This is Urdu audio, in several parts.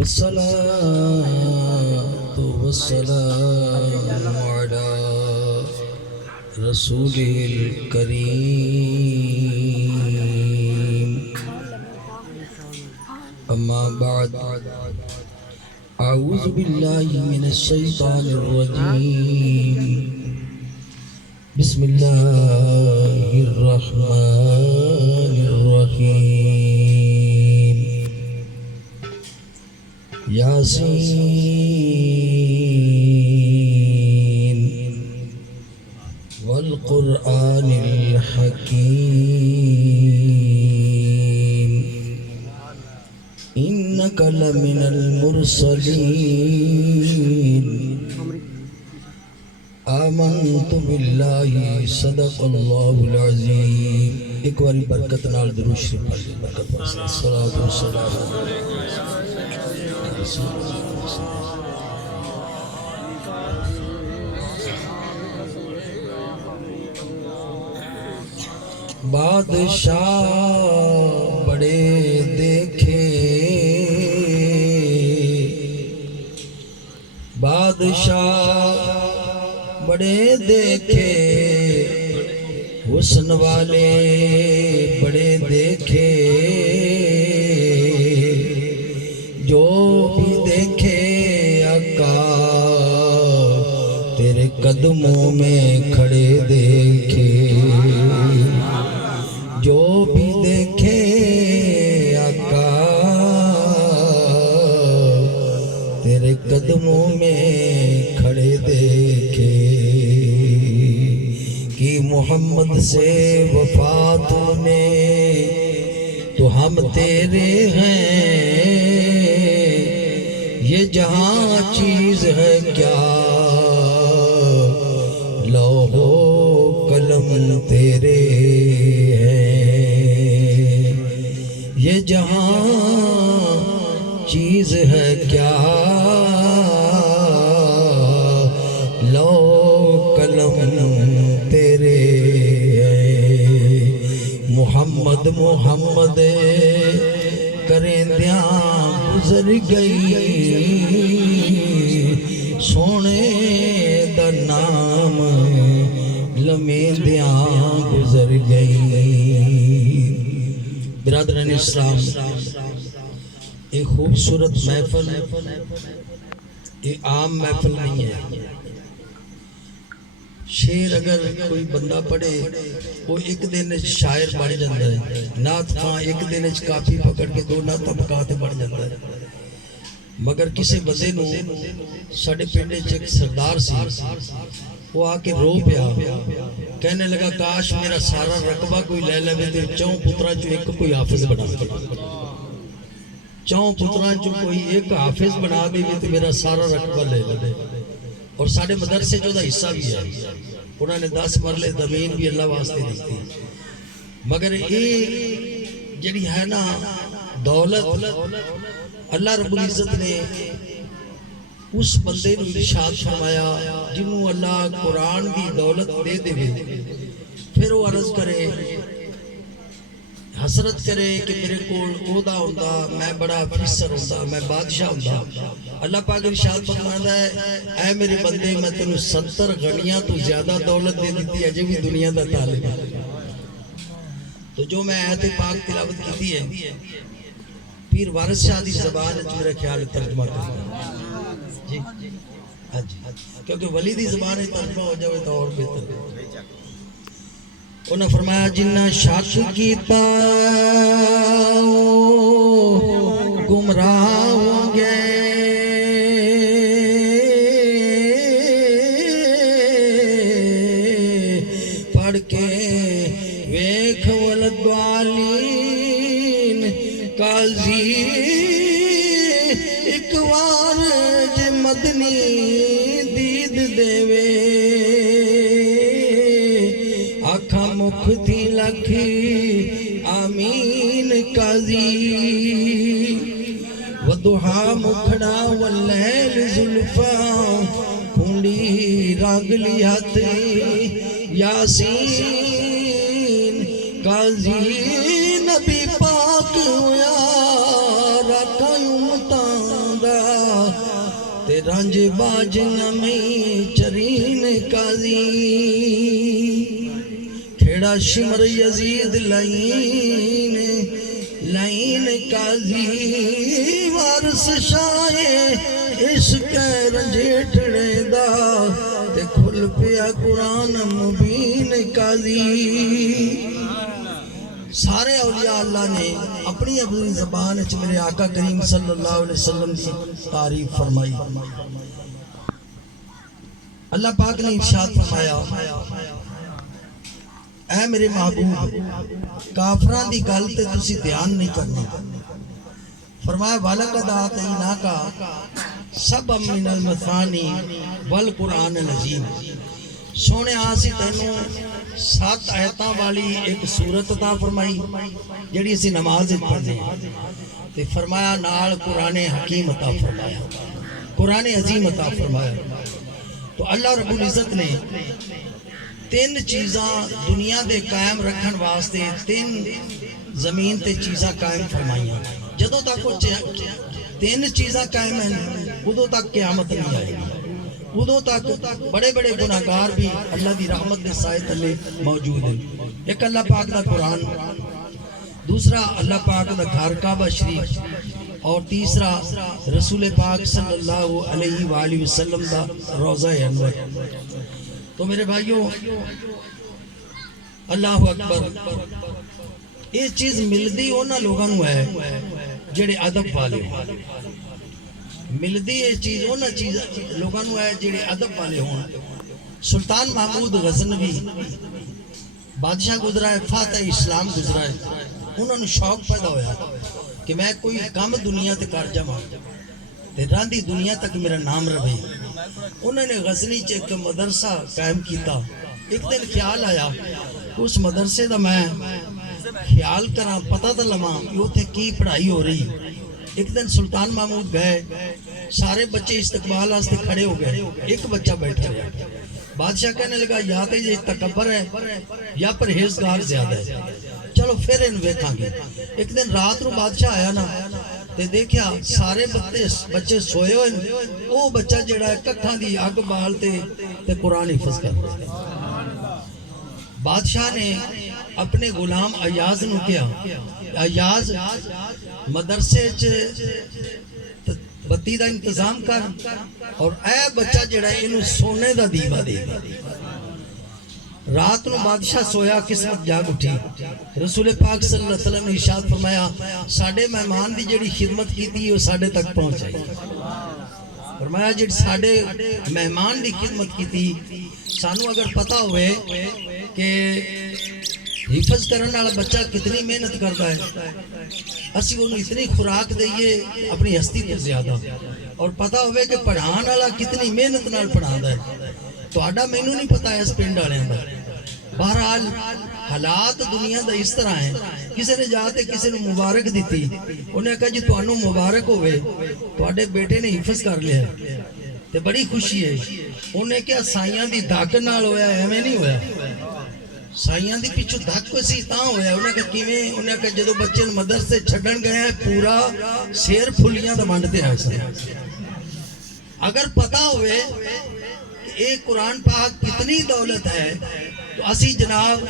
والصلاة والسلام على رسوله الكريم أما بعد أعوذ بالله من الشيطان الرجيم بسم الله الرحمن الرحيم ياسين والقرآن الحكيم إنك لمن المرسلين آمنت بالله صدق الله العظيم ایک باری برکت نال درود شریف پڑھ لیں برکت واسطے الصلاۃ والسلام بادشاہ بڑے دیکھے بادشاہ بڑے دیکھے حسن والے بڑے دیکھے جو بھی دیکھے آقا تیرے قدموں میں کھڑے دیکھے جو بھی دیکھے آقا تیرے قدموں میں کھڑے دیکھے کہ محمد سے وفا تو نے تو ہم تیرے ہیں یہ جہاں چیز ہے کیا لوح و قلم تیرے ہیں یہ جہاں چیز ہے کیا لوح قلم تیرے ہیں محمد محمد کریں دیاں گزر گئی سونے دا نام لمیں دیاں گزر گئی برادران اسلام ایک خوبصورت محفل یہ عام محفل نہیں ہے شیر اگر کوئی بندہ پڑھے وہ ایک دن شاعر بن جاتا ہے نعت خواں ایک دن کافی پکڑ کے دو نعت طبقات بن جاتا ہے مگر کسی بندے نو ساڑھے پنڈے ایک سردار سی وہ آ کے رو پیا کہنے لگا کاش میرا سارا رقبہ کوئی لے لے تو چون پترا جو ایک کوئی حافظ بنا دے چون پترا جو کوئی ایک حافظ بنا دے تو میرا سارا رقبہ لے لے اور ساڑھے مدرسے جو دا حصہ بھی ہے انہوں نے 10 مرلے زمین بھی اللہ واسطے دیتی مگر یہ جڑی ہے نا دولت اللہ رب العزت نے اس بندے نے ارشاد فرمایا جنہوں اللہ قرآن کی دولت دے دے پھر وہ عرض کرے حسرت کرے کہ میرے کول عہدہ ہوندا میں بڑا افسر ہوندا میں بادشاہ ہوندا اللہ پاک ارشاد فرماتا ہے اے میرے بندے میں تینوں 70 غنیاں تو زیادہ دولت دے دیتی اجے بھی دنیا دا طالب ہے تو جو میں آیت پاک تلاوت کی ہے پیر وارث شاہ دی زبان میرا خیال ترجمہ کرنا جی کیونکہ ولی دی زبان ترجمہ ہو جائے تو اور بہتر انہوں نے فرمایا جنہ شک کیتا گمراہ ہوں گے پڑھ کے ویکھ ولدوالین قاضی ایک وار جے مدنی دید دیوے آکھا مکھ تھی لکھی آمین قاضی ودہا مکھڑا واللیل زلفا کھونڈی راگلی ہاتھی یاسین قاضی نبی پاک ہویا رکھا امتاں رانجے باج نمی چرین قاضی کھیڑا شمر یزید لائن لائن قاضی وارس شائے عشق رنجیٹڑے دا تے کھل پیا قرآن مبین قاضی. سارے اولیاء اللہ نے اپنی اپنی زبان وچ میرے آقا کریم صلی اللہ علیہ وسلم کی تعریف فرمائی. اللہ پاک نے ارشاد فرمایا اے میرے محبوب کافران دی گل تے تسی دھیان نہیں کرنا. فرمایا وَلَقَدْ آتَيْنَاكَ سَبْعًا مِنَ الْمَثَانِي وَالْقُرْآنِ الْعَظِيمِ. سونے آسی تینوں 7 آیتاں والی ایک سورت عطا فرمائی جڑی اسی نماز پڑھنے تے فرمایا نال قرآن حکیم عطا فرمایا قرآن عظیم عطا فرمایا. تو اللہ رب العزت نے 3 چیزاں دنیا دے قائم رکھن واسطے 3 زمین تے چیزاں قائم فرمائیاں. جدوں تک وہ 3 چیزاں قائم ہیں ادوں تک قیامت نہیں آئے گی. ادوں تک بڑے بڑے گناہگار بھی اللہ دی رحمت دے سائے تلے موجود ہیں. ایک اللہ پاک دا قرآن، دوسرا اللہ پاک دا گھر کعبہ شریف، اور تیسرا رسول پاک صلی اللہ علیہ وآلہ وسلم دا روضہ انور. تو میرے بھائیوں اللہ اکبر، یہ چیز ملدی اونا لوگاں نو ہے جڑے ادب والے ہوں. ملدی یہ چیز اونا چیز لوگاں نو ہے جڑے ادب والے ہوں. سلطان محمود غزنوی بادشاہ گزرا ہے، فاتح اسلام گزرا ہے. انہوں نے شوق پیدا ہویا کہ میں کوئی کام دنیا تے کر جاواں تے راندی دنیا تک میرا نام رہے. انہوں نے غزنی چ ایک مدرسہ قائم کیتا. ایک دن خیال آیا کہ اس مدرسے دا میں خیال کراں، پتہ تے لواں کہ اوتھے کی پڑھائی ہو رہی. ایک دن سلطان محمود گئے، سارے بچے استقبال واسطے کھڑے ہو گئے، ایک بچہ بیٹھا رہا. بادشاہ کہنے لگا یا تے یہ تکبر ہے یا پرہیزگار زیادہ ہے، چلو پھر ان ویکھاں گے. ایک دن رات نو بادشاہ آیا نا تے دیکھیا سارے بچے سوئے ہوئے، وہ بچہ جڑا ہے ککھاں دی اگ بال تے قرآن حفظ کر رہا. بادشاہ نے اپنے غلام ایاز نو کیا ایاز مدرسے بتی دا انتظام کر اور اے بچہ جڑا ہے انہوں سونے دا دیوا دے. رات نو بادشاہ سویا، قسمت جاگ اٹھی. رسول پاک صلی اللہ علیہ وسلم نے ارشاد فرمایا ساڈے مہمان دی جڑی خدمت کیتی وہ ساڈے تک پہنچائی. فرمایا جڑی ساڈے مہمان دی خدمت کیتی سانو اگر پتہ ہوئے کہ حفظ کرنے والا بچہ کتنی محنت کرتا ہے، اسی انہوں اتنی خوراک دئیے اپنی ہستی تو زیادہ، اور پتہ ہوئے کہ پڑھان والا کتنی محنت نال پڑھاتا ہے. تو آڈا مینوں نہیں پتا ہے اس پنڈ والوں کا. بہرحال حالات دنیا دا اس طرح ہیں. کسی نے جاتے کسی نے مبارک دیتی، انہیں کہا جی تانوں مبارک ہوئے تواڈے بیٹے نے حفظ کر لیا تے بڑی خوشی ہے. انہیں کیا سائیاں دی دھک نال ہویا ہے، ایویں نہیں ہویا. سائیاں دی پیچھو دھک سی تاں ہویا. انہیں کہا کیویں؟ انہیں کہا جدوں بچے مدرسے چھڈن گئے ہیں پورا سیر پھلیاں دا منڈتے آئے سن. اگر پتہ ہوئے ایک قرآن پاک کتنی دولت ہے تو اسی جناب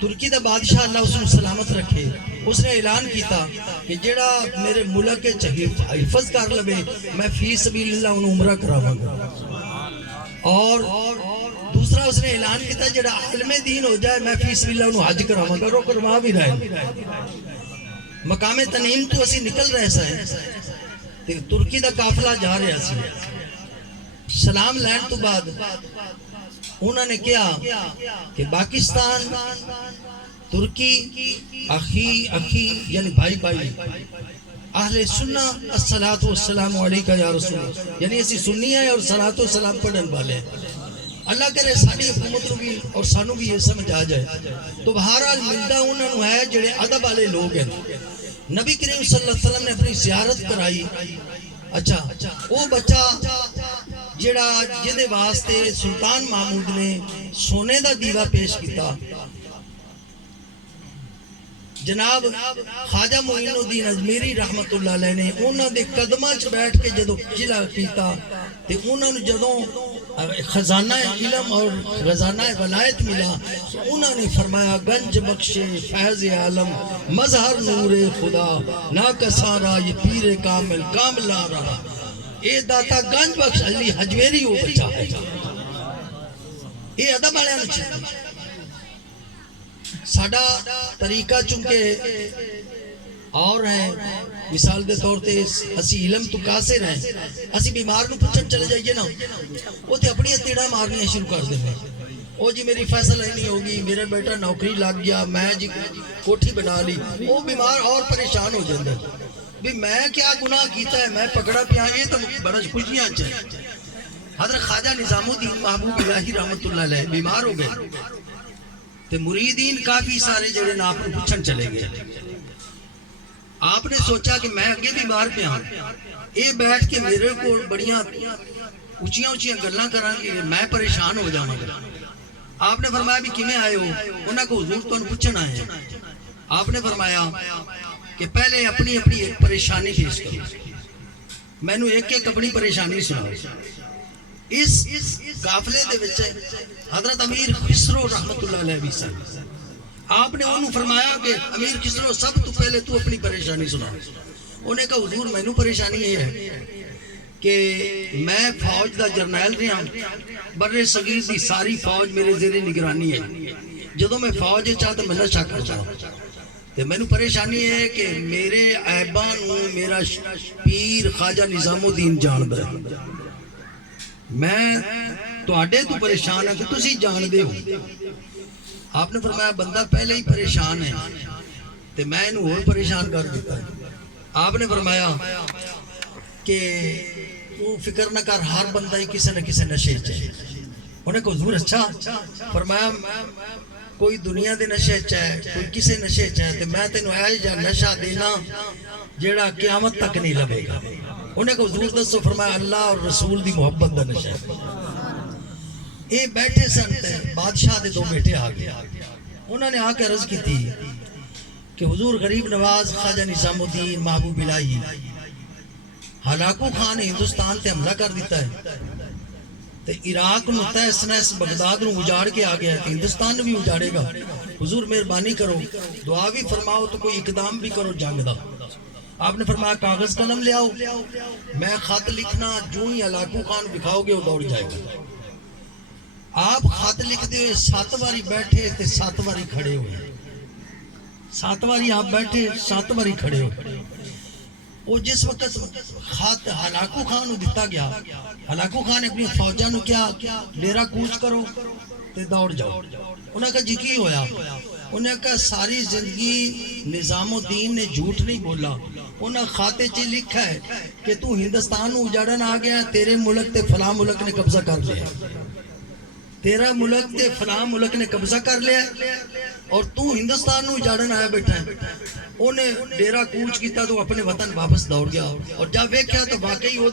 ترکی دا بادشاہ اللہ اس نے سلامت رکھے، اس نے اعلان کیتا کہ جڑا میرے ملک کے حفظ کر لبے میں فی سبیل اللہ انہوں عمرہ کراواں گا. اور دوسرا اس نے اعلان کیتا جڑا عالم دین ہو جائے میں فی سبیل اللہ انہوں حج کراواں گا. رو کروا بھی رہے. مقام تنعیم تو اسی نکل رہے سائیں، ترکی دا قافلہ جا رہے سی. سلام لین تو بعد انہوں نے کیا کہ پاکستان ترکی اخی یعنی بھائی اہل سنہ الصلاۃ والسلام علیکہ یا رسول، یعنی اسی سنی ہیں اور صلاۃ و سلام پڑھن والے ہیں. اللہ کرے ساری حکومت بھی اور سانو بھی یہ سمجھ آ جائے. تو بہرحال ملتا انہوں ہے جڑے ادب والے لوگ ہیں. نبی کریم صلی اللہ علیہ وسلم نے اپنی زیارت کرائی. اچھا وہ بچہ جڑا جدے واسطے سلطان محمود نے سونے دا دیوا پیش کیتا، جناب خواجہ معین الدین اجمیری رحمت اللہ علیہ نے انہاں دے قدماں چ بیٹھ کے جدوں چلا کیتا تے انہاں نوں جدوں خزانہ علم اور خزانہ ولایت ملا، انہوں نے فرمایا گنج بخشے فیض عالم مظہر نور خدا نہ کسارا یہ پیر کامل کامل آ رہا، اے داتا گنج بخش علی حجویری ہو بچا ہے، اے ادب والے نے ساڈا طریقہ چونکہ اور ہیں، مثال دے طور تے اسی علم تو قاصر ہیں، اسی بیمار نو پوچھن چلے جائیے نا وہ تے اپنی تیڑا مارنی شروع کر دیں گے، او جی میری فیصلہ ہی نہیں ہوگی، میرا بیٹا نوکری لگ گیا، میں جی کوٹھی بنا لی، وہ بیمار اور پریشان ہو جاندے بھی میں کیا گناہ کیتا ہے، میں پکڑا پیا، یہ تو بڑا خوشیاں چاہیے۔ حضرت خواجہ نظام الدین محبوب الہی رحمت اللہ علیہ بیمار ہو گئے تے مریدین کافی سارے جڑے نا آپ کو پوچھن چلے گئے، آپ نے سوچا کہ میں اگے بیمار پہ ہوں، یہ بیٹھ کے میرے کو بڑیاں اونچیاں اونچیاں گلاں کراں گے، میں پریشان ہو جاواں گا۔ آپ نے فرمایا بھی کیویں آئے ہو؟ انہاں کو حضور تو پوچھن آئے ہیں۔ آپ نے فرمایا کہ پہلے اپنی اپنی ایک پریشانی پیش کرو، میں نے ایک ایک اپنی پریشانی سناؤ۔ اس قافلے دے وچ حضرت امیر خسرو رحمت اللہ علیہ بھی سن، آپ نے انہوں فرمایا کہ امیر خسرو سب تو پہلے تو اپنی پریشانی سنا، انہیں کہا حضور میں نے پریشانی یہ ہے کہ میں فوج دا جرنیل رہا، بر صغیر دی ساری فوج میرے زیر نگرانی ہے، جدوں میں فوج چاہتا میں نشہ کرتا ہوں، تو میں نے پریشانی ہے کہ میرے عیبان میرا پیر خواجہ نظام الدین جان دے، میں تو آڈے تو پریشان ہے کہ تسی جان دے ہو۔ آپ نے فرمایا بندہ پہلے ہی پریشان ہے تو میں انہوں اور پریشان کر دیتا ہے۔ آپ نے فرمایا کہ تو فکر نہ کر، ہر بندہ ہی کسی نہ کسی نشے چاہے۔ انہیں کہا حضور اچھا، فرمایا کوئی دنیا دے نشے چاہے، کوئی کسی نشے چاہے، تو میں تینوں ایسا جا نشہ دینا جیڑا قیامت تک نہیں لبے گا۔ انہیں کہا حضور دسو، فرمایا اللہ اور رسول دی محبت دا نشہ ہے۔ اے بیٹھے سن تے بادشاہ دے دو بیٹے آ گئے، انہوں نے آ کے عرض کی تھی کہ حضور غریب نواز خواجہ نظام الدین محبوب الہی ہلاکو خان نے ہندوستان تے حملہ کر دیتا ہے تے عراق نو تہس نہس بغداد نو اجاڑ کے آ گیا ہے، ہندوستان نو بھی اجاڑے گا، حضور مہربانی کرو دعا بھی فرماؤ تو کوئی اقدام بھی کرو جنگ دا۔ آپ نے فرمایا کاغذ قلم لے آؤ، میں خط لکھنا جو ہی ہلاکو خان دکھاؤ گے وہ دوڑ جائے گا۔ آپ خط لکھ دے ہوئے 7 باری بیٹھے تے 7 باری کھڑے ہوئے، 7 باری آپ بیٹھے 7 باری کھڑے ہوئے۔ وہ جس وقت خط ہلاکو خان نو دیتا گیا، ہلاکو خان نے اپنی فوجاں نو کیا ڈیرا کوچ کرو تے دوڑ جاؤ۔ انہوں نے کہا جی کی ہویا؟ انہوں نے کہا ساری زندگی نظام الدین نے جھوٹ نہیں بولا، انہوں نے خاتے چی لکھا ہے کہ تو ہندوستان نو اجاڑن آ گیا، تیرے ملک تے فلاں ملک نے قبضہ کر لیا، تیرا ملک تے فلاں ملک نے قبضہ کر لیا اور تو ہندوستان نو اجاڑن آیا بیٹھا ہے۔ انہیں ڈیرا کوچ کیتا تو اپنے وطن واپس دوڑ گیا، اور جب ویکھیا تو واقعی وہ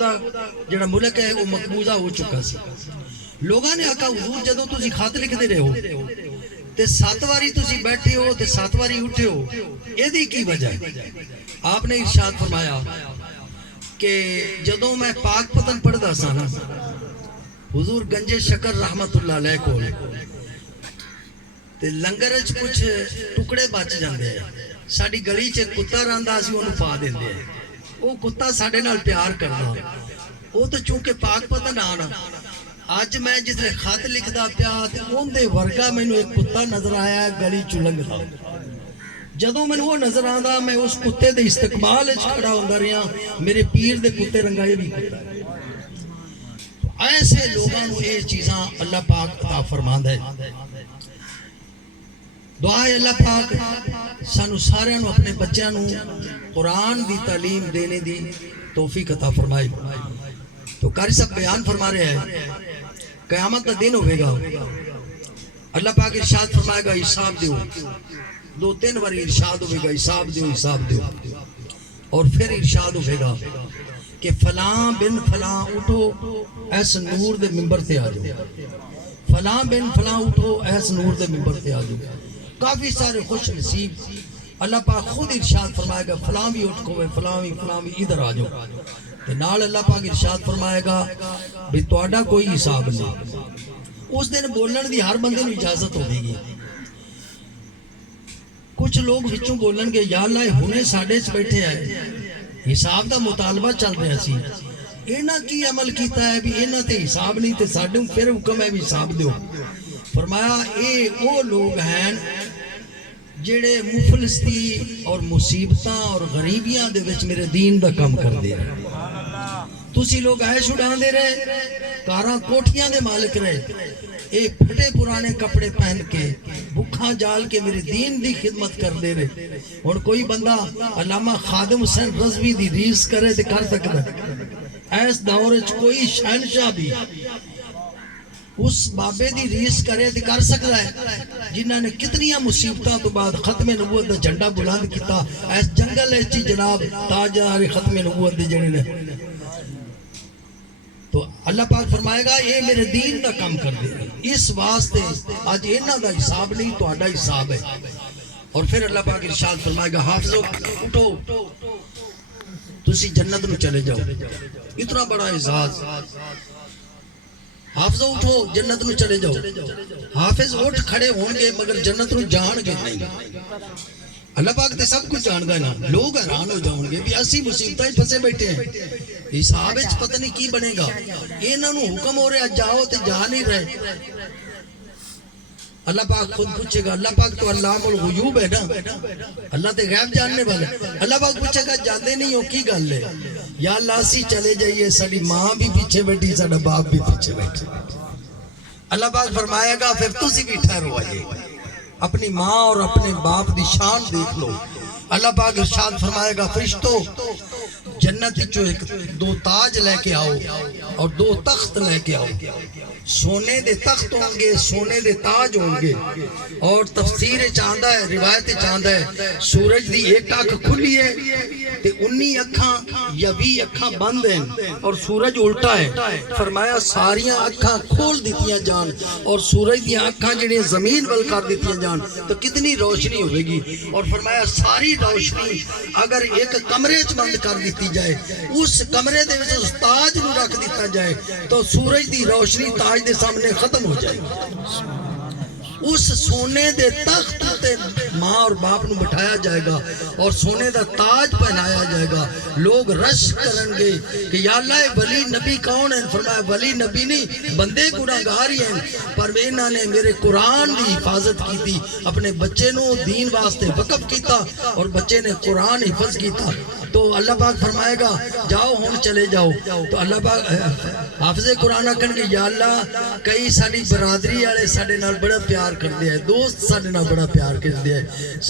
جڑا ملک ہے وہ مقبوضہ ہو چکا سی۔ لوگاں نے آکھا حضور جدوں تسی خط لکھ دے رہے ہو تے 7 باری تسی بیٹھے ہو تے 7 باری اٹھے ہو، یہ دی کی وجہ ہے؟ آپ نے ارشاد فرمایا کہ جدوں میں پاک پتن پڑھدا سا نا، حضور گنجے شکر رحمت اللہ علیہ کو تے لنگر وچ کچھ ٹکڑے بچ جاندے ہیں، ساڈی گلی چ کتا رہندا سی اونوں پا دیندے ہیں، وہ کتا ساڈے نال پیار کردا، وہ تو چونکہ پاک پتن آنا۔ اج میں جس نے خط لکھدا پیا تے اون دے ورگا مینوں ایک کتا نظر آیا گلی چ لنگدا، جدوں مینوں وہ نظر آندا میں اس کتے دے استقبال وچ کھڑا ہوندا رہیا، میرے پیر دے کتے رنگائے بھی کتا۔ ایسے لوگاں نو یہ چیزاں اللہ پاک عطا فرماندا ہے۔ دعا ہے اللہ پاک سانو سارے نو اپنے بچیاں نو قرآن دی تعلیم دینے دی توفیق عطا فرمائے۔ تو قاری صاحب بیان فرما رہے ہیں قیامت کا دن ہوئے گا، اللہ پاک ارشاد فرمائے گا حساب دیو، 2-3 بار ارشاد ہوئے گا حساب دیو حساب دیو، اور پھر ارشاد ہوئے گا کہ فلاں بن فلاں اٹھو ایس نور دے ممبر تے آ جاؤ، فلاں بن فلاں اٹھو ایس نور دے ممبر تے آ جاؤ۔ کافی سارے خوش نصیب اللہ پاک خود ارشاد فرمائے گا فلاں بھی اٹھ کھوے فلاں بھی ادھر آ جاؤ تے نال اللہ پاک ارشاد فرمائے گا بھی تہاڈا کوئی حساب نہیں. اس دن بولن دی ہر بندے نوں اجازت ہوے گی. کچھ لوگ وچوں بولن گے یا اللہ ہنے ساڈے چ بیٹھے آئے حساب دا مطالبہ چل رہا سی انہاں کی عمل کیتا ہے بھی انہاں تے حساب نہیں تے ساڈے پھر حکم ہے بھی حساب دیو. فرمایا اے وہ لوگ ہیں جڑے مفلستی اور مصیبتاں اور غریبیاں دے وچ میرے دین دا کام کردے رہے. تسی لوگ عیش اڑاندے رہے کاراں کوٹھیاں دے مالک رہے اے پھٹے پرانے کپڑے پہن کے بکھاں جال کے میرے دین دی خدمت کردے رہے. ہن کوئی بندہ علامہ خادم حسین رضوی دی ریس کرے تے کر سکدا ہے. ایس دور وچ کوئی شہنشاہ بھی اس بابے دی ریس کرے تے کر سکتا ہے جنہاں نے کتنیاں مصیبتاں تو بعد ختم نبوت دا جھنڈا بلند کیتا. ایس جنگل ہے جناب تاجدار ختم نبوت دے جڑے نے. تو اللہ پاک فرمائے گا یہ میرے دین دا کام کر دے. اس واسطے آج انہاں دا حساب نہیں تہاڈا حساب ہے. اور پھر اللہ پاک ارشاد فرمائے گا حافظو اٹھو تسی جنت میں چلے جاؤ. اتنا بڑا اعزاز. حافظ اٹھو جنت میں چلے جاؤ. حافظ اٹھ کھڑے ہوں گے مگر جنت میں جان گے نہیں. اللہ پاک تے سب کچھ جاندا ہے نا. لوگ حیران ہو جاؤں گے بھی اسی مصیبتاں پھسے بیٹھے ہیں حساب وچ پتہ نہیں کی بنے گا. انہاں نوں حکم ہو رہا جاؤ تے جا نہیں رہے. اللہ پاک خود پوچھے گا. اللہ پاک تو علام الغیوب ہے نا. اللہ تے غیب جاننے والا. اللہ پاک پوچھے گا جاندے نہیں ہو کی گل ہے. یا اللہ اسی چلے جائیے ساڈی ماں بھی پیچھے بیٹھی ساڈا باپ بھی پیچھے بیٹھے. اللہ پاک فرمائے گا پھر تسی بھی ٹھہرو آئیے اپنی ماں اور اپنے باپ دی شان دیکھ لو. اللہ پاک ارشاد فرمائے گا فرشتو جنت چو ایک دو تاج لے کے آؤ اور دو تخت لے کے آؤ. سونے دے تخت ہوں گے سونے دے تاج ہوں گے. اور تفسیر چاہتا ہے روایت چاہتا ہے سورج دی ایک آنکھ کھلی ہے تے 19 اکھاں یا 20 اکھاں بند ہیں اور سورج الٹا ہے. فرمایا ساریاں اکھاں کھول دیتیاں جان اور سورج دی اکھاں جڑے زمین ول کر دیتیاں جان تو کتنی روشنی ہوئے گی. اور فرمایا ساری روشنی اگر ایک کمرے چ بند کر دیتی جائے اس کمرے دے وچ اس تاج نو رکھ دیتا جائے تو سورج دی روشنی تاج دے سامنے ختم ہو جائے. اس سونے دے تخت تے ماں اور باپ نو بٹھایا جائے گا اور سونے دا تاج پہنایا جائے گا. لوگ رش کرن گے کہ یا اللہ ولی نبی کون ہے. فرمایا ولی نبی نہیں بندے گناہگار ہی ہیں پر انہاں نے میرے قرآن دی حفاظت کی تھی. اپنے بچے نو دین واسطے وقف کیتا اور بچے نے قرآن حفظ کیتا. تو اللہ پاک فرمائے گا جاؤ ہون چلے جاؤ. تو اللہ پاک حافظ قرآن آکھن گے یا اللہ کئی ساری برادری والے ساڈے نال بڑا پیار کردے ہیں دوست ساڈے نال بڑا پیار کردے ہیں.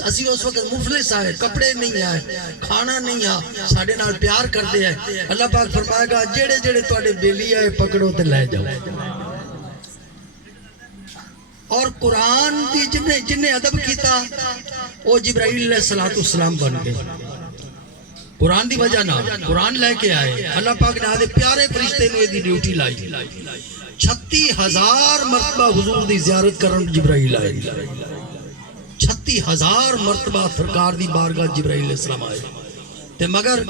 اسی اس وقت مفلس آئے کپڑے نہیں آئے کھانا نہیں آ ساڈے نال پیار کردے ہیں. اللہ پاک فرمائے گا جڑے جڑے تواڈے بیلی آئے پکڑو تے لے جاؤ. اور قرآن دی جن نے ادب کیتا وہ جبرائیل علیہ السلام بن گئے. قرآن دی وجہ نہ قرآن لے کے آئے. اللہ پاک نے آدھے پیارے فرشتے نے دی ڈیوٹی لائی. 36,000 مرتبہ حضور دی زیارت کرن جبرائیل آئے. 36,000 مرتبہ سرکار دی بارگاہ جبرائیل علیہ السلام آئے. تے مگر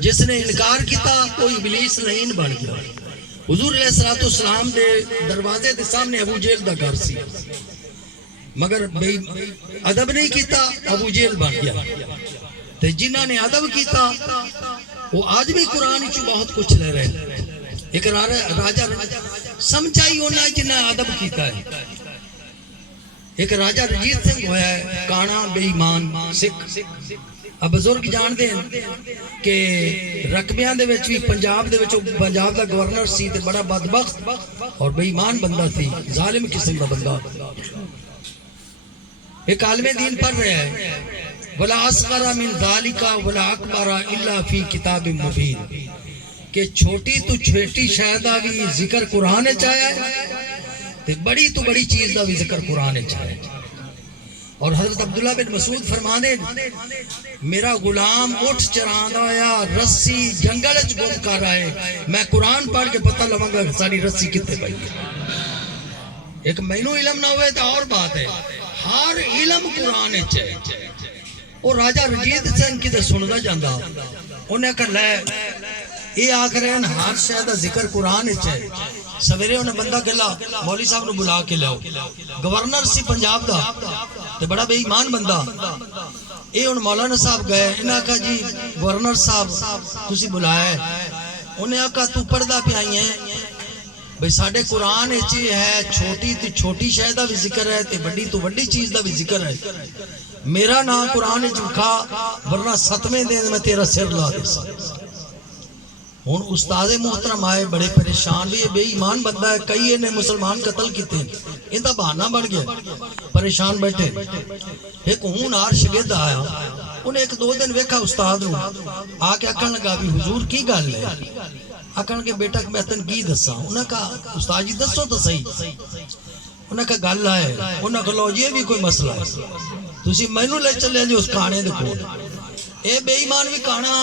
جس نے انکار کیتا کوئی ابلیس لعین بن گیا. حضور علیہ السلام دے دروازے دے سامنے ابو جہل دا گھر سی مگر ادب نہیں کیتا ابو جہل بن گیا. تے جنہاں نے ادب کیتا وہ آج بھی قرآن چو بہت کچھ لے رہے. ایک راجہ سمجھائی ہونا جنہاں ادب کیتا ہے. ایک راجہ رجیت سنگھ ہویا ہے کانا بے ایمان سکھ. اب بزرگ جان دیں کہ رقبیاں دے وچ بھی پنجاب دے وچ پنجاب دا گورنر سی تے بڑا بدبخت اور بے ایمان بندہ سی ظالم قسم دا بندہ. ایک عالم دین پڑھ رہا ہے وَلَا أَصْغَرَ مِنْ ذَلِكَ وَلَا أَكْبَرَ إِلَّا فِي كِتَابٍ مُبِينٍ کہ چھوٹی تو چھوٹی شاہدہ بھی ذکر قرآن چاہیا ہے تے بڑی تو بڑی چیز دا بھی ذکر قرآن چاہیا ہے. اور حضرت عبداللہ بن مسعود فرمانے میرا غلام اٹھ چراندہ آیا رسی جنگل اچ گم کر رہا ہے میں قرآن پڑھ کے پتہ لواں گا ساری رسی کتے پئی ہے. ایک مینوں علم نہ ہوئے تو اور بات ہے ہر علم قرآن چاہے. وہ راجا رجیت سنگھ کدے سننا جانا انہیں کہا لے یہ آکھ رہے ہیں ہر شے دا ذکر قرآن وچ ہے سویرے انہیں بندہ گلا مولوی صاحب نو بلا کے لاؤ گورنر سی پنجاب دا تے بڑا بے ایمان بندہ یہ ان مولانا صاحب گئے انہاں کہا جی گورنر صاحب تسی بلایا ہے انہیں کہا تو پردہ پہ آئی ہیں بھئی ساڑھے قرآن ایچی ہے چھوٹی تو چھوٹی شے دا بھی ذکر ہے تے بڑی تو بڑی چیز دا بھی ذکر ہے میرا نام قرآن ایچ لکھا ورنہ 7ویں دن میں تیرا سر لا دے سا ہون استاد محترم آئے بڑے پریشان بھی بے ایمان بندہ ہے کئی نے مسلمان قتل کیتے ہیں ان دا بہانہ بڑھ گیا پریشان بیٹھے ایک ہون آر شگرد آیا انہیں ایک دو دن ویکھا استاد نو آکے اکھن لگا بھی حضور کی گل ہے اکھن کے بیٹا میں تنقید دسا انہیں کہا استاد جی دسو تو صحیح انہیں کہا گل ہے انہیں کہا لو یہ بھی کوئی مسئلہ ہے تسی مینوں لے چلے جو اس کھانے دے کول اے بے ایمان بھی کھانا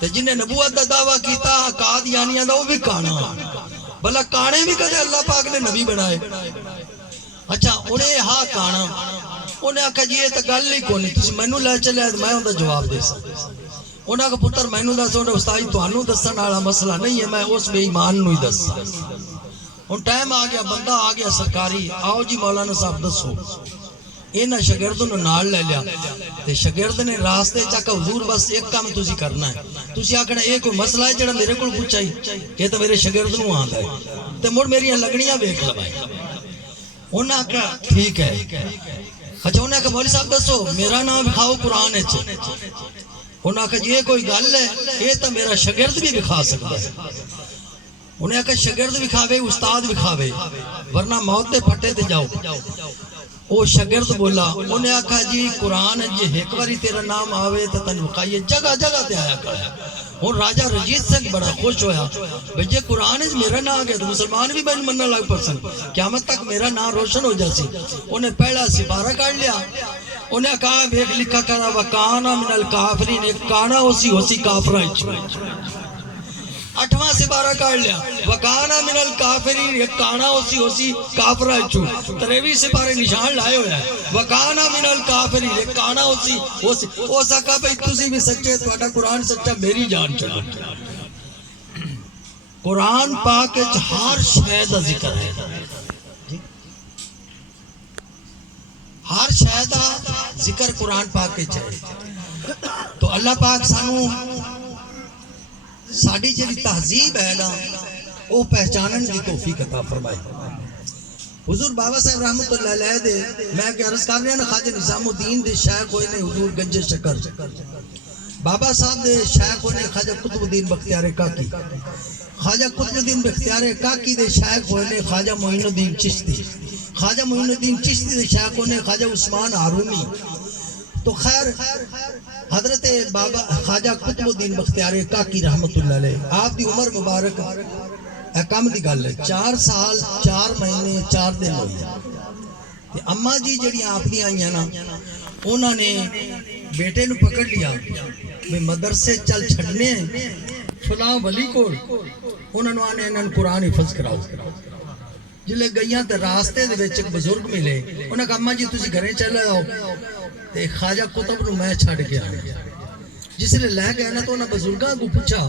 تے جنہیں نبوت دا دعویٰ کیتا قادیانیاں دا وہ بھی کھانا بھلا کھانے بھی کدے اللہ پاک نے نبی بنائے اچھا انہیں ہاں کھانا انہیں کہا جی یہ تو گل ہی کونی تسی مینوں لے چلے میں ان دا جواب دے سکتا انہاں کا پتر مینوں دس انہیں استاد تانوں دسن والا مسئلہ نہیں ہے میں اس بے ایمان نو ہی دسا ہن ٹائم آ گیا بندہ آ گیا سرکاری آؤ جی مولانا صاحب دسو انہاں شاگرد نو نال لے لیا تے شاگرد نے راستے چاکا حضور بس ایک کام تسی کرنا ہے تسی آکھنا یہ کوئی مسئلہ ہے جڑا میرے کول پوچھائی یہ تو میرے شاگرد نو آندا ہے تے مڑ میری لگڑیاں ویکھ لوائی انہاں کہا ٹھیک ہے اچھا انہاں کہا مولوی صاحب دسو میرا نام لکھاؤ قرآن وچ انہاں کہا یہ کوئی گل ہے یہ تو میرا شاگرد بھی دکھا سکتا ہے انہیں کہا شاگرد دکھاوے استاد دکھاوے ورنہ موت دے پھٹے تے جاؤ وہ شاگرد بولا انہیں کہا جی قرآن جی ایک باری تیرا نام آوے تو تن وقائیے جگہ جگہ تے آیا کرے اور راجہ رجیت سنگھ بڑا خوش ہویا بھئی جے قرآن میرا نام آگیا تو مسلمان بھی بین مننا لگ پرسن قیامت تک میرا نام روشن ہو جاسی انہیں پہلا سپارہ کر لیا انہیں کہا ایک لکھا کرا وکانا من الکافرین ایک کانا ہوسی کافرہ اٹھواں سپارہ کر لیا وکانا من الکافرین ایک کانا ہوسی کافرہ چھو تریوی سپارے نشان لائے ہویا ہے وکانا من الکافرین ایک کانا ہوسی ہو سکا بھئی تسی بھی سچے تھوڑا قرآن سچا میری جان چلا قرآن پاک ہر شے دا ذکر ہے ہر شے دا ذکر قرآن پاک کے چاہے تو اللہ پاک سانو ساڑی جلی تہذیب ہے نا وہ پہچانن دی توفیق عطا فرمائے حضور بابا صاحب رحمت اللہ علیہ دے میں کہ عرض کر رہے ہیں خواجہ نظام الدین دے شیخ ہوئے نے حضور گنج شکر بابا صاحب دے شیخ ہوئے نے خواجہ قطب الدین بختیار کاکی خواجہ قطب الدین بختیار کاکی دے شیخ ہوئے نے خواجہ معین الدین چشتی خواجہ معین الدین چشتی دے شیخ ہوئے نے خواجہ عثمان ہارونی تو خیر حضرت بابا خواجہ قطب الدین بختیار کاکی رحمت اللہ علیہ آپ دی عمر مبارک کم دی گل ہے 4 سال 4 مہینے 4 دن ہوئی اماں جی جڑی آپ دی آئی ہیں نا انہوں نے بیٹے نو پکڑ لیا میں مدرسے چل چھڑنے فلاں ولی کو انہوں نے انہوں نے قرآن حفظ کراؤ جلے گئیاں تے راستے دے وچ ایک بزرگ ملے انہوں نے کہا اماں جی تسی گھریں چلے آؤ تے خواجہ قطب نو میں چھڑ گیا جس لئے لے گئے نا تو انہوں نے بزرگاں کو پوچھا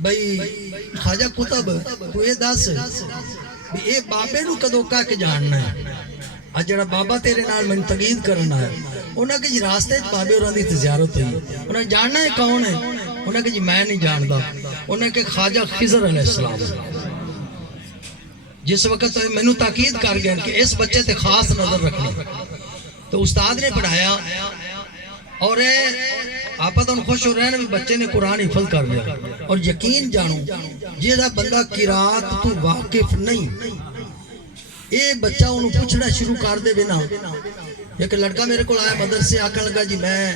بھئی خواجہ قطب تو یہ دس اے بابے نو کدو کہا کہ جاننا ہے جڑا بابا تیرے نال منتقید کرنا ہے انہوں نے کہا جی راستے بابے اور اندھی زیارت ہوئی انہوں نے جاننا ہے کون ہے انہوں نے کہا جی میں نہیں جانتا انہوں نے کہا خواجہ خضر علیہ السلام جس وقت میں نے تاکید کر گیا کہ اس بچے تے خاص نظر رکھنی تو استاد نے پڑھایا اور آپ تو خوش ہو رہے ہیں بچے نے قرآن حفظ کر لیا اور یقین جانو جیسا بندہ قرات تو واقف نہیں اے بچہ انہوں پوچھنا شروع کر دے بنا ایک لڑکا میرے کو آیا مدرسے آکھن لگا جی میں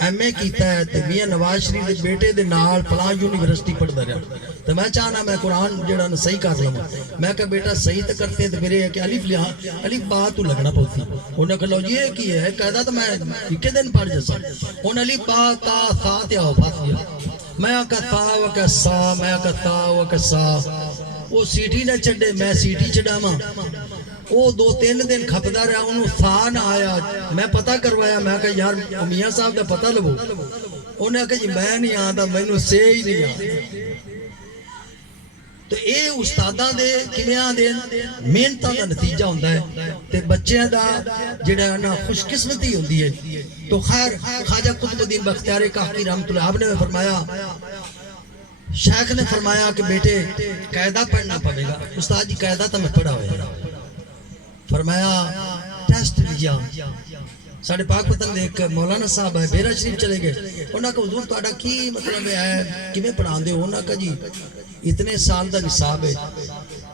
ایم اے کیتا ہے تو میاں نواز شریف دے بیٹے دے نال فلاں یونیورسٹی پڑھدا رہا تو میں چاہنا میں قرآن جڑا نا صحیح کر لوں میں کہا بیٹا صحیح تو کرتے تو پھر کہ الف با تو لگنا پوتی انہوں نے کہا لو یہ کی ہے کہتا تو میں ایک دن پڑھ جیسا انہوں نے الف با تا سا تیا ہو فاتحہ میں کہا تا و کہ سا میں کہا تا و کہ سا وہ سیٹی نہ چڑھے میں سیٹی چڑھا ماں وہ 2-3 دن کھپدا رہا انہوں تھا نہ آیا میں پتہ کروایا میں کہا یار میاں صاحب دا پتہ لو انہیں کہا جی میں نہیں آتا مینوں سے ہی نہیں آتا تو اے استاداں دے کمیاں دے محنتاں دا نتیجہ ہوندا ہے تے بچیاں دا جڑا نا خوش قسمتی ہوندی ہے تو خیر خواجہ قطب الدین بختیار کاکی رحمۃ اللہ نے فرمایا شیخ نے فرمایا کہ بیٹے قاعدہ پڑھنا پڑے گا استاد جی قاعدہ تو میں پڑھا ہوا ہے فرمایا ٹیسٹ لیا ساڑھے پاک پتن دیکھ مولانا صاحب ہے بیرہ شریف چلے گئے انہاں کا حضور تہاڈا کی مطلب ہے کیویں پڑھاندے ہو انہاں کا جی اتنے سال دا نصاب ہے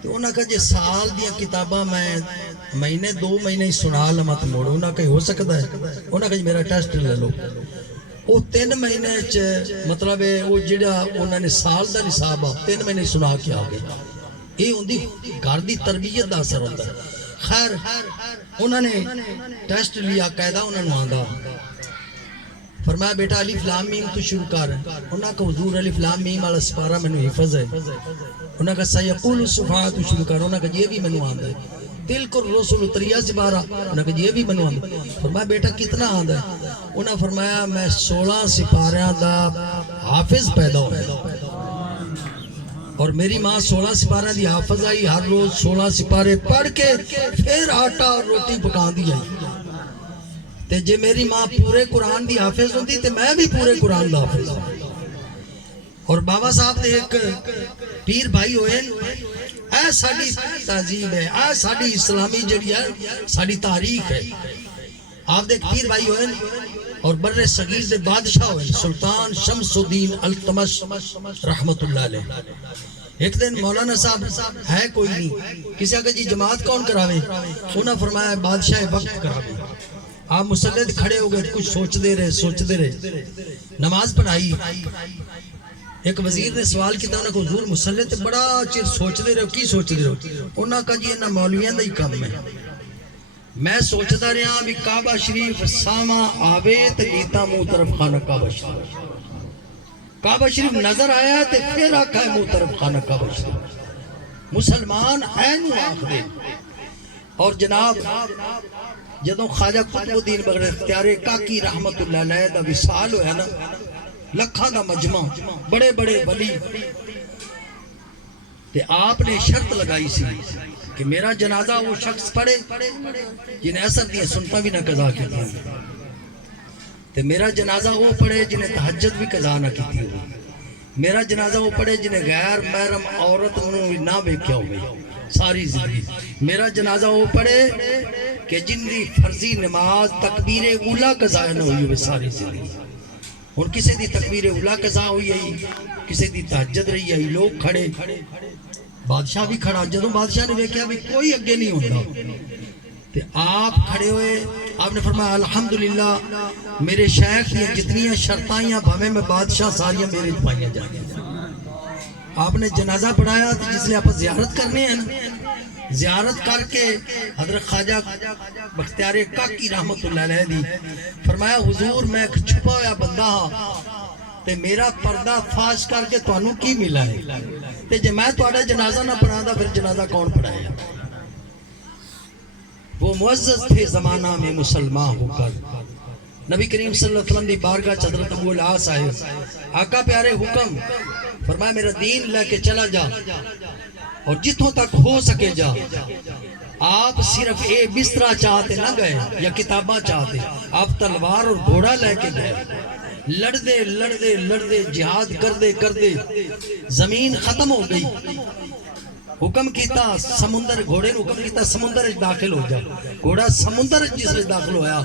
تو انہاں کا جی سال دیاں کتاباں میں مہینے 2 مہینے ہی سنا لما تو موڑو انہاں کا ہو سکتا ہے انہاں کا جی میرا ٹیسٹ لے لو وہ 3 مہینے مطلب ہے وہ جڑا انہوں نے سال دا نصاب 3 مہینے سنا کے آگے یہ ہوندی گھر دی تربیت دا اثر ہوتا ہے خیر انہوں نے ٹیسٹ لیا قاعدہ انہوں نے آندا فرمایا بیٹا الف لام میم تو شروع کر انہوں کا حضور الف لام میم والا سپارہ میں نے حفظ ہے انہوں کا سیقول الصفحہ تو شروع کر انہوں کا یہ بھی میں نے آندا ہے تلک الرسل 3 سپارہ انہوں کا یہ بھی میں نے آندا ہے فرمایا بیٹا کتنا آندا ہے انہوں نے فرمایا میں 16 سپاریاں دا حافظ پیدا ہوا اور میری ماں 16 سپارے دی حافظ آئی ہر روز 16 سپارے پڑھ کے پھر آٹا اور روٹی پکا دی آئی تے جے میری ماں پورے قرآن دی حافظ ہوندی تے میں بھی پورے قرآن دا حافظ اور بابا صاحب دے ایک پیر بھائی ہوئے اے ساڑی تہذیب ہے اے ساڑی اسلامی جڑی ہے ساڑی تاریخ ہے آپ دے پیر بھائی ہوئے اور بر صغیر دے بادشاہ ہوئے سلطان شمس الدین التمش رحمت اللہ علیہ ایک دن مولانا صاحب ہے کوئی نہیں کسی آگے جی جماعت کون کراوے انہوں نے فرمایا بادشاہ وقت کراوے آپ مسلط کھڑے ہو گئے کچھ سوچ دے رہے نماز پڑھائی ایک وزیر نے سوال کیا انہوں نے کہا حضور مسلط بڑا چیر سوچ دے رہے ہو کی سوچ دے رہے ہو انہوں نے کہا جی انہوں مولویاں دا ہی کام ہے میں سوچتا رہا بھی کعبہ شریف ساما آوے تے نیتا منہ طرف خانہ کعبہ شریف نظر آیا تے پھر آکھا ہے منہ طرف خانہ کعبہ شریف مسلمان اینو آخ دے اور جناب جدوں خواجہ قطب الدین بختیار کاکی رحمت اللہ علیہ دا وصال ہویا نا لکھاں دا مجمع بڑے بڑے ولی تے آپ نے شرط لگائی سی کہ میرا جنازہ وہ شخص پڑھے جنہیں اثر دیا سنتا بھی نہ قضا کی تھی تے میرا جنازہ وہ پڑھے جنہیں تہجد بھی قضا نہ کی تھی میرا جنازہ وہ پڑھے جنہیں غیر محرم عورت نہ بیکیا ہوئے ساری زندگی میرا جنازہ وہ پڑھے کہ جن دی فرضی نماز تکبیر اولا قضا نہ ہوئی ہوئے ساری زندگی اور کسی دی تکبیر اولا قضا ہوئی ہے کسی دی تہجد رہی ہے لوگ کھڑے بادشاہ بھی کھڑا جدوں بادشاہ نے دیکھا بھی کوئی اگے نہیں ہوتا تے آپ کھڑے ہوئے آپ نے فرمایا الحمدللہ میرے شیخ یہ جتنی شرطائیاں بھامے میں بادشاہ ساریاں میرے پائیاں جائیں آپ نے جنازہ پڑھایا تو جس لئے آپ زیارت کرنے ہیں نا زیارت کر کے حضرت خواجہ بختیار کاکی رحمت اللہ علیہ دی فرمایا حضور میں ایک چھپا ہوا بندہ ہاں تے میرا پردہ فاش کر کے تو انہوں کی ملا ہے تے جے میں تو آڑا جنازہ نہ پڑھا دا پھر جنازہ کون پڑھائے وہ معزز تھے زمانہ میں مسلمان ہو کر نبی کریم صلی اللہ علیہ وسلم دی بارگاہ حضرت ابو العاص آئے آقا پیارے حکم فرمایا میرا دین لے کے چلا جا اور جتوں تک ہو سکے جا آپ صرف ایک بسترہ چاہتے نہ گئے یا کتاباں چاہتے آپ تلوار اور گھوڑا لے کے گئے لڑدے جہاد کردے زمین ختم ہو گئی حکم کیتا سمندر گھوڑے نے حکم کیتا سمندر داخل ہو جا گھوڑا سمندر جس میں داخل ہویا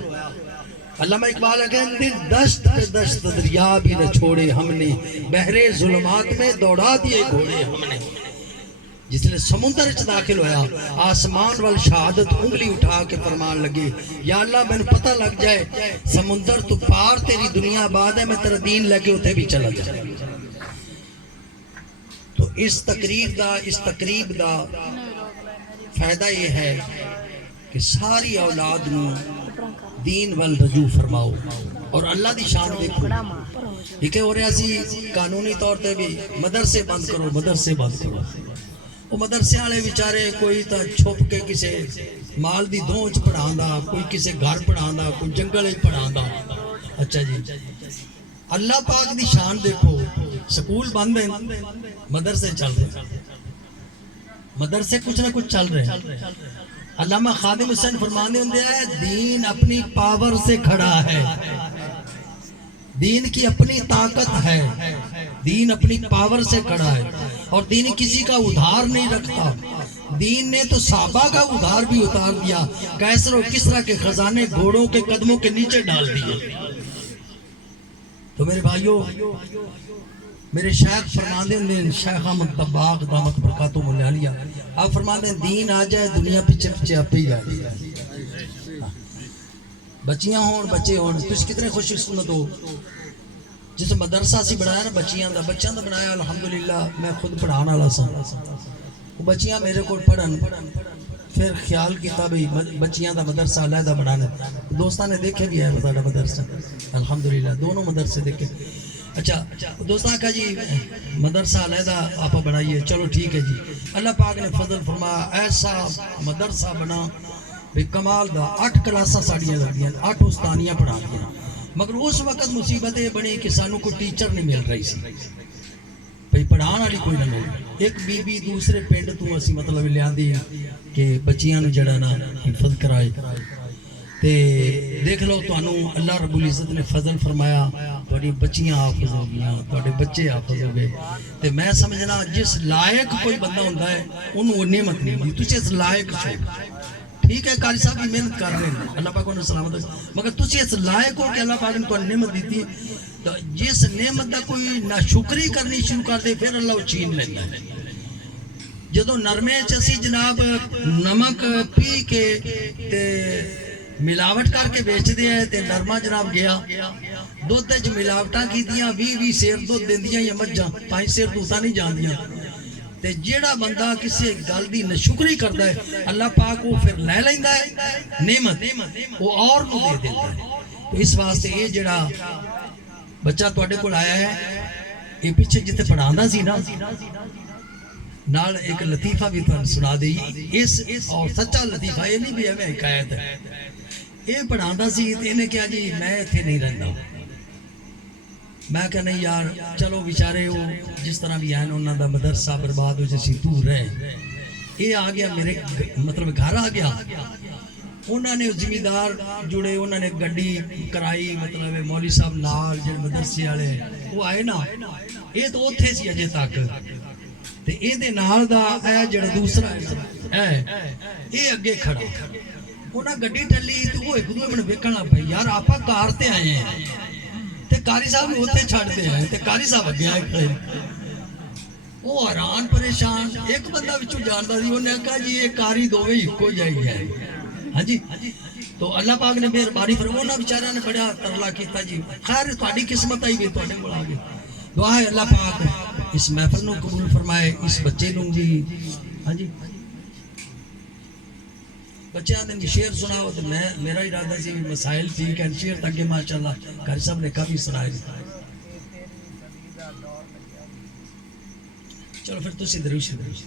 علامہ اقبال کہتے ہیں دشت پہ دشت دریا بھی نہ چھوڑے ہم نے بحر ظلمات میں دوڑا دیے گھوڑے ہم نے جس نے سمندر اچھ داخل ہویا آسمان وال شہادت انگلی اٹھا کے فرمان لگے یا اللہ میں نے پتہ لگ جائے سمندر تو پار تیری دنیا آباد ہے میں تیرا دین لے کے اتنے بھی چلا جائے تو اس تقریب دا فائدہ یہ ہے کہ ساری اولاد نو دین وال رجوع فرماؤ اور اللہ دی شان دیکھو یہ کہ ہو رہا سی قانونی طور تے بھی مدرسے بند کرو وہ مدرسے والے بیچارے کوئی تا چھپ کے کسے مال دی دونچ پڑھاندا، کوئی کسے گھر پڑھاندا، کوئی جنگل وچ پڑھاندا. اچھا جی اللہ پاک دی شان دیکھو، سکول بند ہیں مدرسے چل رہے، مدرسے کچھ نہ کچھ چل رہے. علامہ خادم حسین فرمانے ہوندے ہیں دین اپنی پاور سے کھڑا ہے، دین کی اپنی طاقت ہے، دین اپنی پاور سے کھڑا ہے، اور دین کسی کا ادھار نہیں رکھتا. دین نے تو صحابہ کا ادھار بھی اتار دیا، کیسر و کسرا کے خزانے گھوڑوں کے قدموں کے نیچے ڈال دیے. تو میرے بھائیوں، میرے شیخ فرماندے ہیں، شیخ احمد طباغ دامت برکاتہم العالیہ، آپ فرماندے ہیں دین آ جائے دنیا پیچھے پیچھے آپ ہی جائے. بچیاں ہون بچے ہون، تُس کتنے خوش قسمت ہو جس مدرسہ سی بنایا نا بچیاں دا بنایا. الحمدللہ میں خود پڑھانا والا سا، وہ بچیاں میرے کو پڑھن، پھر خیال کیتا بھی بچیاں دا مدرسہ علیحدہ بنانا. دوستاں نے دیکھے بھی ہے بتاڑا مدرسہ، الحمدللہ دونوں مدرسے دیکھے. اچھا دوستاں کہا جی مدرسہ علیحدہ آپا بنائیے، چلو ٹھیک ہے جی. اللہ پاک نے فضل فرمایا ایسا مدرسہ بنا بے کمال دا، 8 کلاساں ساڑیاں لگیاں، 8 استانیاں پڑھا دیا. مگر اس وقت مصیبت یہ بنی کہ سانو کوئی ٹیچر نہیں مل رہی سی، بھئی پڑھان والی کوئی نہ مل. ایک بی بی دوسرے پنڈ تو اسی مطلب لیاندی کہ بچیاں نو جڑا نا حفظ کرائے. تے دیکھ لو تانوں اللہ رب العزت نے فضل فرمایا، تہاڈی بچیاں حافظ ہو گئیاں، تہاڈے بچے حافظ ہو گئے. تے میں سمجھنا جس لائق کوئی بندہ ہوندا ہے اونوں وہ نعمت نہیں ملدی. تسی اس لائق چھو، ٹھیک ہے قاری صاحب بھی محنت کر رہے ہیں، اللہ پاک انہیں سلامت ہے، مگر تسی اس لائق ہو کہ اللہ پاک نے تمہیں نعمت دیتی. تو جس نعمت دا کوئی ناشکری کرنی شروع کر دے پھر اللہ وہ چھین لیتا ہے. جدو نرمے چسی جناب نمک پی کے تے ملاوٹ کر کے بیچ دیا ہے، تے نرمہ جناب گیا دودھ وچ ملاوٹاں کیتیاں 20 سیر دودھ دیندیاں یا مجھاں 5 سیر دوتا نہیں جاندیاں. تے جیڑا بندہ کسی گل دی ناشکری کردا ہے اللہ پاک وہ پھر لے لیندا ہے نعمت، وہ اور نو دے دیندا ہے. تو اس واسطے یہ جڑا بچہ تواڈے کول آیا ہے یہ پیچھے جتے پڑھاندا سی نا، نال ایک لطیفہ بھی تمہیں سنا دے. اس اور سچا لطیفہ یہ نہیں بھی ہے میں حکایت ہے. یہ پڑھاندا سی تے انہیں کہا جی میں ایتھے نہیں رہندا. میں کہا نہیں یار چلو بیچارے وہ جس طرح بھی ہیں انہاں دا مدرسہ برباد ہو جیسی دور رہے. یہ آ گیا میرے مطلب گھر آ گیا. انہوں نے زمیندار جڑے، انہوں نے گڈی کرائی، مطلب مولوی صاحب نال جڑے مدرسے والے وہ آئے نا، یہ تو اوتھے سی اجے تک. تے اے دے نال دا اے جڑا دوسرا ہے اے اگے کھڑا. انہاں گڈی ٹلی تے وہ ایک دوسرے میں ویکھن لگ پئے یار آپا کار تے آئے ہیں تے قاری صاحب نے اوتھے چھڈ دے ہیں تے قاری صاحب اگے آئے کھڑے. وہ حیران پریشان. ایک بندہ وچوں جاندا سی، انہیں کہا جی یہ قاری دوویں اکو جائی ہے. ہاں جی تو اللہ پاک نے مہربانی فرمائی، انہاں بیچاریاں نے بڑا ترلا کیتا جی خیر تہاڈی قسمت آئی وے تہاڈے کول آ گئے. دعا ہے اللہ پاک اس محفل نو قبول فرمائے، اس بچے نو بھی. ہاں جی بچیاں نے شعر سنا تو میں میرا ارادہ سی مسائل ٹھیک ہے شعر تک کہ ماشاءاللہ قاری صاحب نے کافی سنائے. چلو پھر تسی درود شریف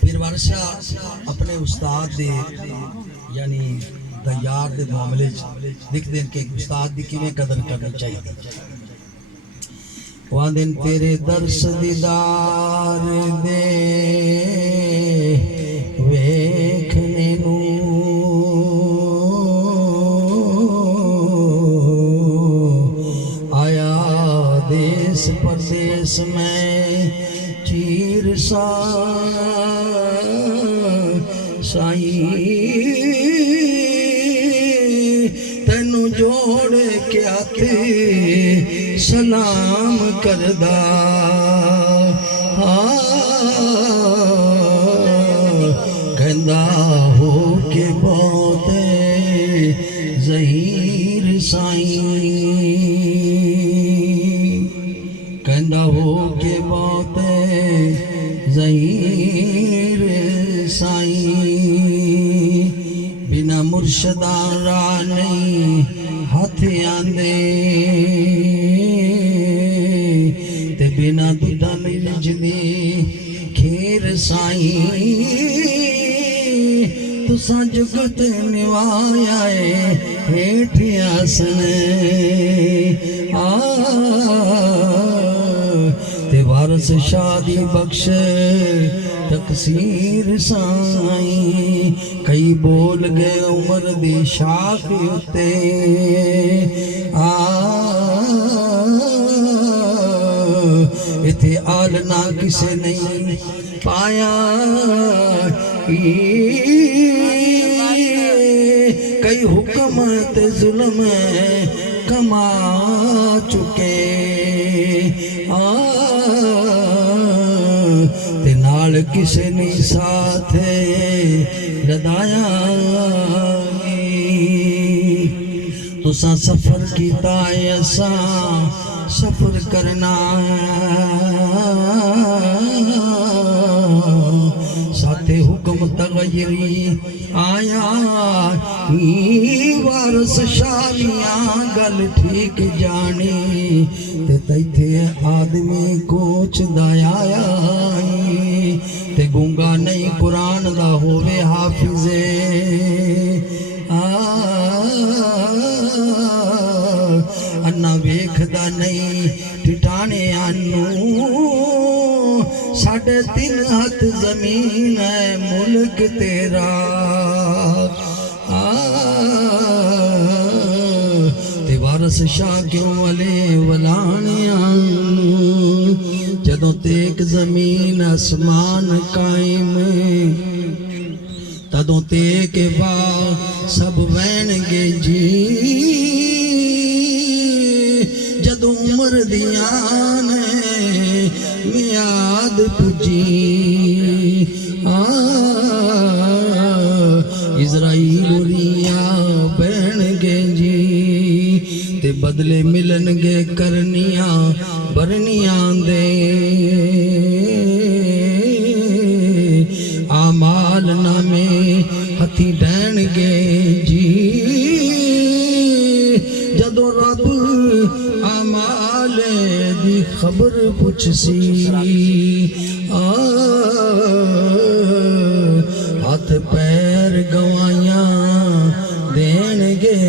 پیر وارث شاہ اپنے استاد دے یعنی دیار دے معاملے لکھ دیں کہ استاد دی کیویں قدر کرنی چاہیے. وہاں دن تیرے درس دیدار دے ویکھنے نو آیا دیس پردیس میں چیر سا سائیں تینو جوڑ کے آتے سلام کردہ کہندہ ہو کے بہت ظہیر سائیں کہندہ ہو کے بہت ظہیر سائیں مرشداں راہ نہیں ہاتھ آندے تے بنا دودھا مل جدی کھیر سائیں تساں جگت نوایا ہے ہیٹھ آسن تے وارث شادی بخش تقصیر سائیں کئی بول گئے عمر دی شاخ اتے اتھے آلنا کسے نہیں پایا کئی حکمت ظلم کما چکے تے نال کسے نہیں ساتھ لدایا تساں سفر کیتا ہے اساں سفر کرنا ساتھ حکم تغیری آیا وارث شامیاں گل ٹھیک جانی تے تیتھے آدمی کوچ دایا تے گونگا نہیں قرآن دا ہووے حافظے انہ ویکھدا نہیں ٹھٹانے آنو ساڑھے 3 ہاتھ زمین ہے ملک تیرا تے وارث شاہ کیوں والے ولانیاں جدوں تیک زمین اسمان قائم تدوں تیک باغ سب وین گے جی جدوں عمر دیاں میاد پجی اسرائیل ریا بین گے جی تے بدلے ملن گے کرنیاں برنیاں دے آمال نامے ہتھی ڈین گے جی جدو رب آمال دی خبر پوچھ سی ہاتھ پیر گوائیاں دین گے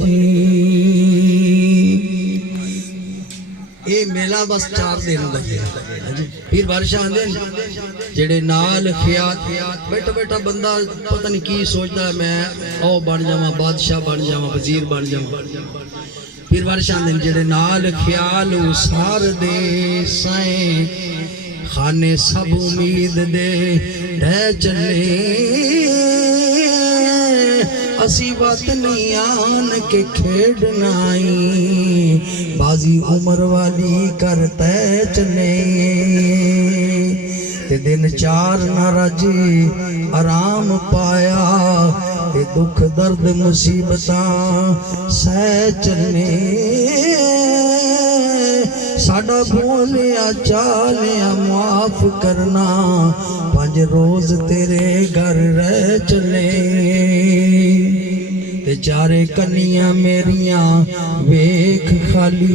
جی اے میلہ بس 4 دن لگے پھر بارشاں دن جڑے نال خیات بیٹھا بیٹھا بندہ پتہ نہیں کی سوچتا ہے میں او بن جاواں بادشاہ بن جاواں وزیر بن جاواں پھر بارشاں دن جڑے نال خیال سار دے سائیں خانے سب امید دے ڈے چلے اسی بات نہیں آن کے کھیڑنائی بازی عمر والی کرتے چلے تے دن 4 نہ رجی آرام پایا تے دکھ درد مصیبتاں سہ چلے ساڑا بولیا چالیا معاف کرنا 5 روز تیرے گھر رہ چلے تے 4 کنیاں میریاں ویکھ خالی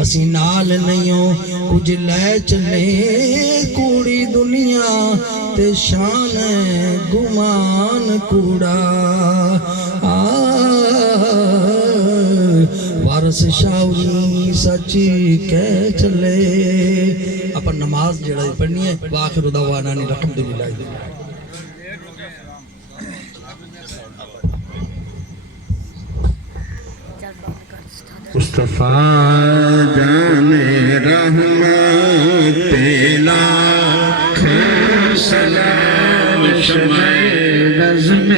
اسی نال نہیں کچھ لے چلے کوڑی دنیا تے شان گمان کوڑا وارث شاہی سچی کہہ چلے اپن نماز جڑا پڑھنی ہے وآخر دعوانا الحمدللہ مصطفیٰ جان رحمت لاکھ سلام شمع نظم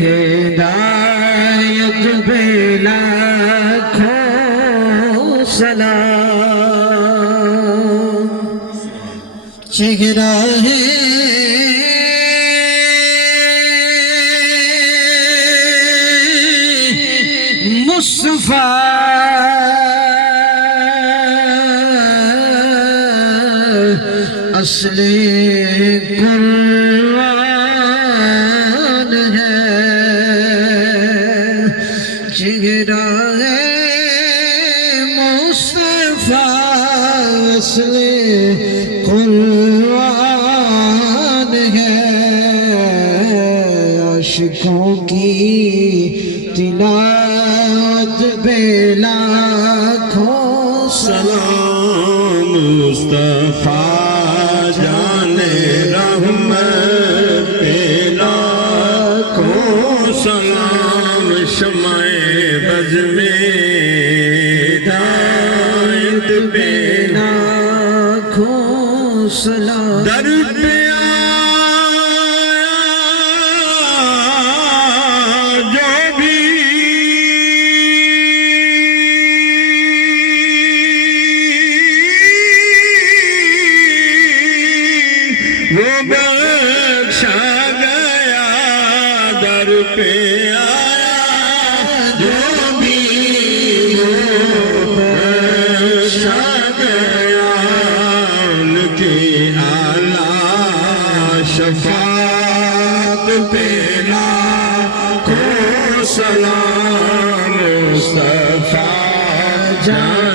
ہدایت بے لاکھوں سلام چہرہ ہے مصطفیٰ اصل کل چہرہ ہے مصطفیٰ اصل قرآن ہے عاشقوں کی تلاوت پہ لاکھوں سلام مصطفیٰ جانے رحمت پہ لاکھوں سلام شمع بز میں ہدایت پہ لاکھوں سلام در پہ آیا جو بھی وہ بخشا گیا در پہ آیا جو بھی وہ بخشا گیا ان کی اعلیٰ شفاعت پہ لاکھوں سلام مصطفیٰ جان